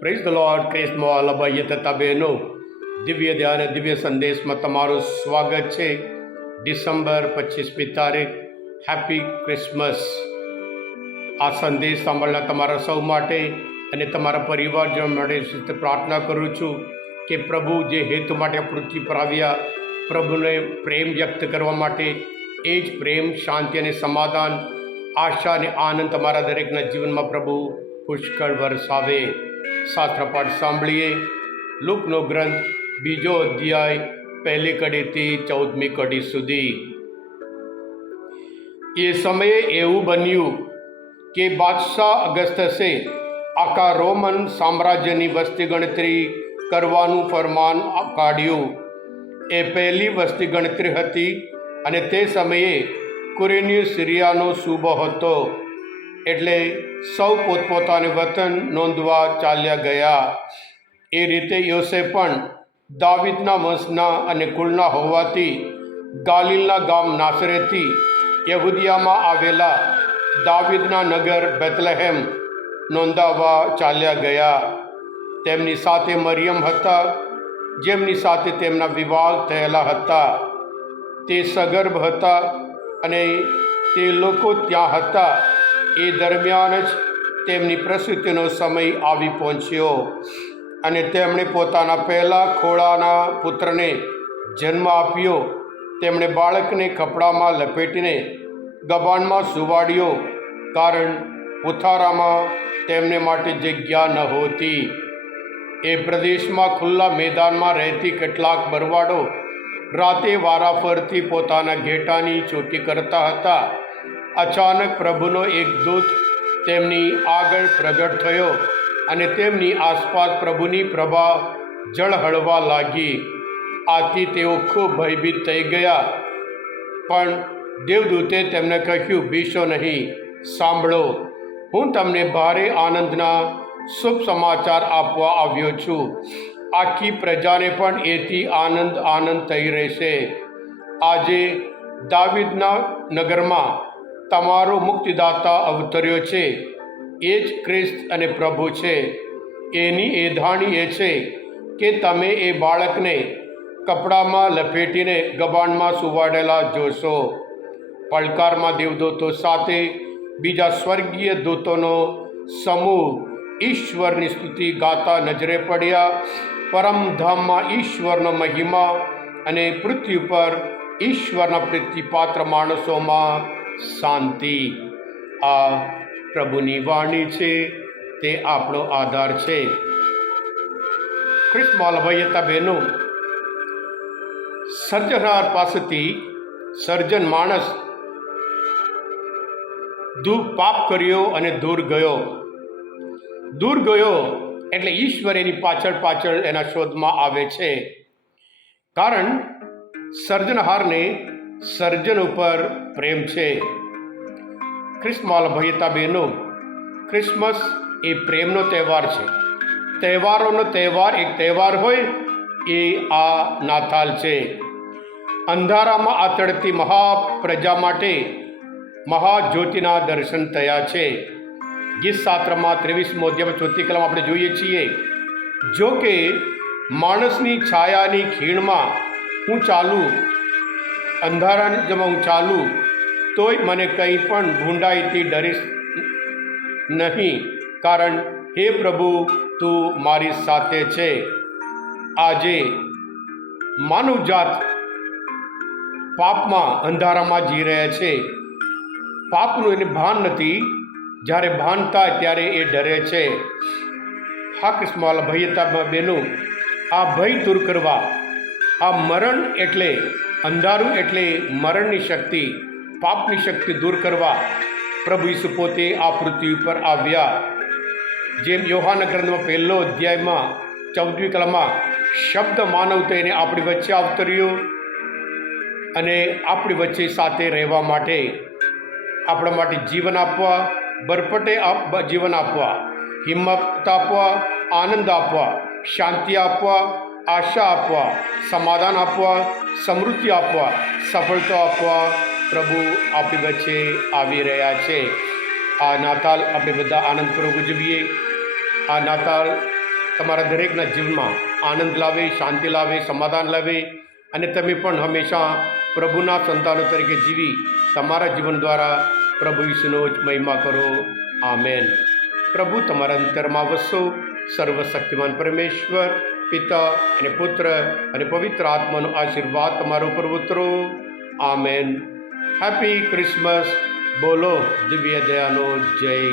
Praise the lord ક્રિસ્મો અલભાઈએ તથા બહેનો દિવ્ય ધ્યાન દિવ્ય સંદેશમાં તમારું સ્વાગત છે ડિસેમ્બર પચીસમી તારીખ હેપી ક્રિસમસ આ સંદેશ સાંભળનાર તમારા સૌ માટે અને તમારા પરિવારજનો માટે પ્રાર્થના કરું છું કે પ્રભુ જે હેતુ માટે પૃથ્વી પર આવ્યા, પ્રભુને પ્રેમ વ્યક્ત કરવા માટે એ જ પ્રેમ, શાંતિ અને સમાધાન, આશા અને આનંદ તમારા દરેકના જીવનમાં પ્રભુ પુષ્કળ વરસાવે. શાસ્ત્રપાઠ સાંભળીએ. લુકનો ગ્રંથ બીજો અધ્યાય પહેલી કડીથી ચૌદમી કડી સુધી. એ સમયે એવું બન્યું કે બાદશાહ અગસ્તસે આખા રોમન સામ્રાજ્યની વસ્તી ગણતરી કરવાનું ફરમાન કાઢ્યું. એ પહેલી વસ્તી ગણતરી હતી અને તે સમયે કુરેન્યુ સિરિયાનો સૂબો હતો. એટલે સૌ પોતપોતાને વતન નોંધવા ચાલ્યા ગયા. એ રીતે યોસે પણ દાવિદના વંશના અને કુળના હોવાથી ગાલિલના ગામ નાસરેથી યહુદિયામાં આવેલા દાવિદના નગર બેતલહેમ નોંધાવા ચાલ્યા ગયા. તેમની સાથે મરિયમ હતા, જેમની સાથે તેમના વિવાહ થયેલા હતા. તે સગર્ભ હતા અને તે લોકો ત્યાં હતા. એ દરમિયાન જ તેમની પ્રસૂતિનો સમય આવી પહોંચ્યો અને તેમણે પોતાના પહેલા ખોળાના પુત્રને જન્મ આપ્યો. તેમણે બાળકને કપડામાં લપેટીને દબાણમાં સુવાડ્યો કારણ ઉથારામાં તેમને માટે જગ્યા નહોતી એ પ્રદેશમાં ખુલ્લા મેદાનમાં રહેતી કેટલાક બરવાડો રાતે વારાફરતી પોતાના ઘેટાની ચોકી કરતા હતા. અચાનક પ્રભુનો એક દૂત તેમની આગળ પ્રગટ થયો અને તેમની આસપાસ પ્રભુની પ્રભા ઝળહળવા લાગી. આથી તેઓ ખૂબ ભયભીત થઈ ગયા. પણ દેવદૂતે તેમને કહ્યું બીશો નહીં, સાંભળો. હું તમને ભારે આનંદના શુભ સમાચાર આપવા આવ્યો છું. આખી પ્રજાને પણ એથી આનંદ આનંદ થઈ રહેશે. આજે દાવિદના નગરમાં તમારો મુક્તિદાતા અવતર્યો છે. એ જ ખ્રિસ્ત અને પ્રભુ છે. એની એધાણી એ છે કે તમે એ બાળકને કપડામાં લપેટીને ગબાણમાં સુવાડેલા જોશો. પડકારમાં દેવદૂતો સાથે બીજા સ્વર્ગીય દૂતોનો સમૂહ ઈશ્વરની સ્તુતિ ગાતા નજરે પડ્યા. પરમધામમાં ઈશ્વરનો મહિમા અને પૃથ્વી પર ઈશ્વરના પ્રીતિપાત્ર માણસોમાં શાંતિ. આ પ્રભુની વાણી છે, તે આપણો આધાર છે. ખ્રિસ્ત ભયતા બહેનો સર્જનાર પાસેથી સર્જન માણસ દૂર પાપ કર્યો અને દૂર ગયો. દૂર ગયો એટલે ઈશ્વર એની પાછળ પાછળ એના શોધમાં આવે છે. કારણ સર્જનહારને સર્જન ઉપર પ્રેમ છે. ખ્રિસ્તમાલ ભયતા બહેનો ક્રિસમસ એ પ્રેમનો તહેવાર છે. તહેવારોનો તહેવાર, એક તહેવાર હોય, એ આ નાતાલ છે. અંધારામાં આચળતી મહાપ્રજા માટે મહાજ્યોતિના દર્શન થયા છે. ગીત શાસ્ત્રમાં ત્રેવીસમો અધ્યાય ચોથી કલમ આપણે જોઈએ છીએ. જો કે માણસની છાયાની ખીણમાં હું ચાલું અંધારાની જેમાં હું ચાલું, તોય મને કંઈ પણ ભૂંડાઈથી ડરીશ નહીં. કારણ હે પ્રભુ, તું મારી સાથે છે. આજે માનવજાત પાપમાં અંધારામાં જી રહ્યા છે. પાપનું એને ભાન નથી. જ્યારે ભાન થાય ત્યારે એ ડરે છે. હા કૃષ્ણવાલ ભયતા બેનું, આ ભય દૂર કરવા. આ મરણ એટલે અંધારું એટલે મરણની શક્તિ, પાપની શક્તિ દૂર કરવા પ્રભુ ઈસુ પોતે આ પૃથ્વી ઉપર આવ્યા. જેમ યોહાના પહેલો અધ્યાયમાં ચૌદમી કલામાં શબ્દ માનવ થઈને આપણી વચ્ચે અવતર્યો અને આપણી વચ્ચે સાથે રહેવા માટે આપણા માટે જીવન આપવા, બરપટે જીવન આપવા, હિંમત આપવા, આનંદ આપવા, શાંતિ આપવા, આશા આપવા, સમાધાન આપવા સમૃદ્ધિ આપવા, સફળતા આપવા પ્રભુ આપણી વચ્ચે આવી રહ્યા છે. આ નાતાલ આપણે બધા આનંદપૂર્વક ઉજવીએ. આ નાતાલ તમારા દરેકના જીવનમાં આનંદ લાવે, શાંતિ લાવે, સમાધાન લાવે અને તમે પણ હંમેશા પ્રભુના સંતાનો તરીકે જીવી તમારા જીવન દ્વારા પ્રભુ વિષ્ણુનો જ મહિમા કરો. આમેન. પ્રભુ, તમારા અંતરમાં વસો. સર્વશક્તિમાન પરમેશ્વર પિતા અને પુત્ર અને પવિત્ર આત્માનો આશીર્વાદ તમારો ઉપર ઉતરો. આમેન. હેપી ક્રિસમસ બોલો દિવ્ય દયાનો જય.